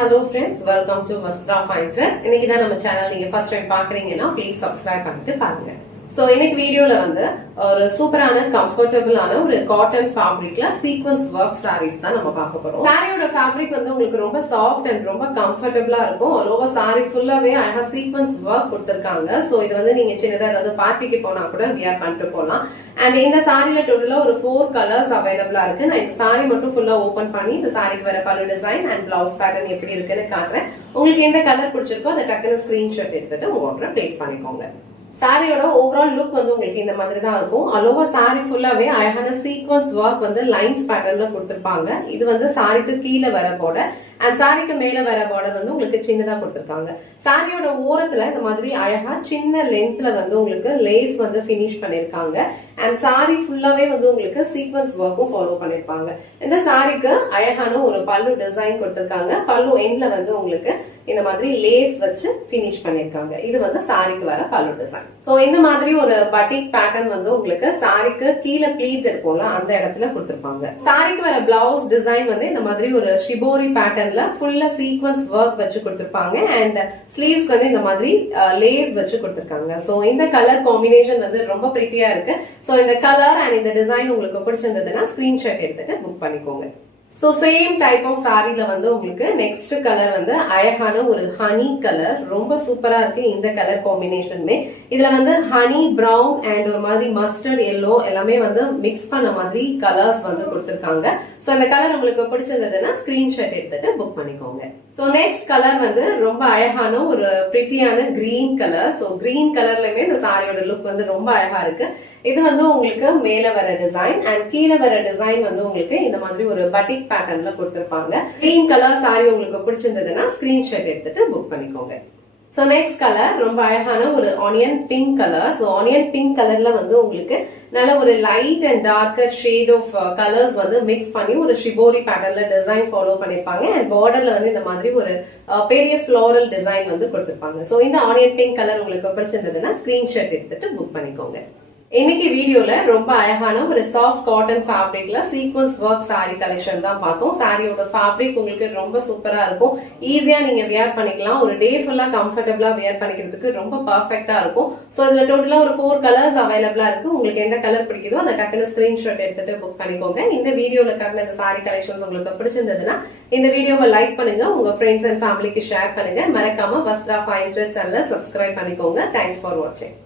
hello friends, welcome to Vastra Fine Threads. இன்னைக்கு தான் நம்ம சேனல் நீங்க ஃபர்ஸ்ட் டைம் பாக்குறீங்கன்னா ப்ளீஸ் சப்ஸ்கிரைப் பண்ணிட்டு பாருங்க. சோ இன்னைக்கு வீடியோல வந்து ஒரு சூப்பரான கம்ஃபர்டபிளான ஒரு காட்டன் ஃபேப்ரிக்ல சீக்வென்ஸ் வர்க் சாரீஸ் தான் நம்ம பார்க்க போறோம். சாரியோட ஃபேப்ரிக் வந்து உங்களுக்கு ரொம்ப சாஃப்ட் அண்ட் ரொம்ப கம்ஃபர்டபிளா இருக்கும். ஆல் ஓவர் சாரி ஃபுல்லாவே அழகா சீக்வென்ஸ் வர்க் கொடுத்திருக்காங்க. சோ இது வந்து நீங்க சின்னதா ஏதாவது பார்ட்டிக்கு போனா கூட வியர் பண்ணிட்டு போலாம். அண்ட் இந்த சாரில டோட்டலா ஒரு 4 கலர்ஸ் அவைலபிளா இருக்கு. நான் இந்த சாரி மட்டும் ஃபுல்லா ஓபன் பண்ணி இந்த சாரிக்கு வர பல்லு டிசைன் அண்ட் பிளவுஸ் பேட்டர்ன் எப்படி இருக்குன்னு காட்டுறேன். உங்களுக்கு எந்த கலர் பிடிச்சிருக்கோ அந்த டக்குனு ஸ்கிரீன்ஷாட் எடுத்துட்டு உங்க ஆர்டரை பிளேஸ் பண்ணிக்கோங்க. சாரியோட ஓவரால் லுக் வந்து உங்களுக்கு இந்த மாதிரி தான் இருக்கும். அலோவா சாரி ஃபுல்லாவே அழகான சீக்வன்ஸ் ஒர்க் வந்து லைன்ஸ் பேட்டர்ன்ல கொடுத்திருப்பாங்க. இது வந்து சாரிக்கு கீழே வர பார்டர் அண்ட் சாரிக்கு மேல வர பார்டர் வந்து உங்களுக்கு சின்னதா கொடுத்திருக்காங்க. சாரியோட ஓரத்துல இந்த மாதிரி அழகா சின்ன லென்த்ல வந்து உங்களுக்கு லேஸ் வந்து பினிஷ் பண்ணிருக்காங்க. அண்ட் சாரி ஃபுல்லாவே வந்து உங்களுக்கு சீக்வன்ஸ் ஒர்க்கும் ஃபாலோ பண்ணிருப்பாங்க. இந்த சாரிக்கு அழகான ஒரு பல்லு டிசைன் கொடுத்திருக்காங்க. பல்லு எண்ட்ல வந்து உங்களுக்கு இந்த மாதிரி லேஸ் வச்சு பினிஷ் பண்ணிருக்காங்க. இது வந்து சாரிக்கு வர பல்லு டிசைன். சோ இந்த மாதிரி ஒரு பட்டிக் பேட்டர்ன் வந்து உங்களுக்கு சாரிக்கு கீழே ப்ளீட்ஸ் இருக்கும்ல அந்த இடத்துல கொடுத்திருப்பாங்க. சாரிக்கு வர பிளவுஸ் டிசைன் வந்து இந்த மாதிரி ஒரு ஷிபோரி பேட்டர்ன்ல ஃபுல்லா சீக்வன்ஸ் ஒர்க் வச்சு கொடுத்திருப்பாங்க. அண்ட் ஸ்லீவ்ஸ்க்கு வந்து இந்த மாதிரி லேஸ் வச்சு கொடுத்திருக்காங்க. சோ இந்த கலர் காம்பினேஷன் வந்து ரொம்ப பிரிட்டியா இருக்கு. சோ இந்த கலர் அண்ட் இந்த டிசைன் உங்களுக்கு பிடிச்சிருந்ததுன்னா ஸ்கிரீன்ஷாட் எடுத்துட்டு புக் பண்ணிக்கோங்க. சோ சேம் டைப் ஆஃப் சாரில வந்து உங்களுக்கு நெக்ஸ்ட் கலர் வந்து அழகான ஒரு ஹனி கலர், ரொம்ப சூப்பரா இருக்கு இந்த கலர் காம்பினேஷனுமே. இதுல வந்து ஹனி பிரவுன் அண்ட் ஒரு மாதிரி மஸ்டர்ட் எல்லோ எல்லாமே வந்து மிக்ஸ் பண்ண மாதிரி கலர்ஸ் வந்து கொடுத்திருக்காங்க. சோ இந்த கலர் உங்களுக்கு பிடிச்சிருந்ததுன்னா ஸ்கிரீன்ஷாட் எடுத்துட்டு புக் பண்ணிக்கோங்க. சோ நெக்ஸ்ட் கலர் வந்து ரொம்ப அழகான ஒரு பிரிட்டியான கிரீன் கலர். சோ கிரீன் கலர்லயுமே இந்த சாரியோட லுக் வந்து ரொம்ப அழகா இருக்கு. இது வந்து உங்களுக்கு மேல வர டிசைன் அண்ட் கீழே வர டிசைன் வந்து உங்களுக்கு இந்த மாதிரி ஒரு பட்டிக் பேட்டர்ன்ல கொடுத்திருப்பாங்க. கிரீன் கலர் சாரி உங்களுக்கு பிடிச்சிருந்ததுன்னா ஸ்கிரீன்ஷாட் எடுத்துட்டு புக் பண்ணிக்கோங்க. சோ நெக்ஸ்ட் கலர் ரொம்ப அழகான ஒரு onion pink colour. So onion pink கலர்ல வந்து உங்களுக்கு நல்ல ஒரு light and darker shade of colours வந்து மிக்ஸ் பண்ணி ஒரு ஷிபோரி பேட்டர்ன்ல டிசைன் ஃபாலோ பண்ணிருப்பாங்க. அண்ட் பார்டர்ல வந்து இந்த மாதிரி ஒரு பெரிய ஃபிளோரல் டிசைன் வந்து கொடுத்திருப்பாங்க. சோ இந்த ஆனியன் பிங்க் கலர் உங்களுக்கு பிடிச்சிருந்ததுன்னா ஸ்கிரீன்ஷாட் எடுத்துட்டு புக் பண்ணிக்கோங்க. இன்னைக்கு வீடியோல ரொம்ப அழகான ஒரு சாஃப்ட் காட்டன் ஃபேப்ரிக்ல சீக்வன்ஸ் ஒர்க் சாரி கலெக்ஷன் தான் பார்த்தோம். சாரியோட ஃபேப்ரிக் உங்களுக்கு ரொம்ப சூப்பரா இருக்கும். ஈஸியா நீங்க வியர் பண்ணிக்கலாம். ஒரு டே ஃபுல்லா கம்ஃபர்டபிளா வியர் பண்ணிக்கிறதுக்கு ரொம்ப பர்ஃபெக்டா இருக்கும். சோ இதுல டோட்டலா ஒரு 4 கலர்ஸ் அவைலபிளா இருக்கு. உங்களுக்கு எந்த கலர் பிடிக்குதோ அந்த டக்குனு ஸ்கிரீன்ஷாட் எடுத்துட்டு புக் பண்ணிக்கோங்க. இந்த வீடியோல காட்டின இந்த சாரி கலெக்ஷன்ஸ் உங்களுக்கு பிடிச்சிருந்ததுன்னா இந்த வீடியோவை லைக் பண்ணுங்க, உங்க ஃப்ரெண்ட்ஸ் அண்ட் ஃபேமிலிக்கு ஷேர் பண்ணுங்க. மறக்காம வஸ்த்ரா ஃபைன் த்ரெட்ஸ் சேனலை சப்ஸ்கிரைப் பண்ணிக்கோங்க. தேங்க்ஸ் ஃபார் வாட்சிங்.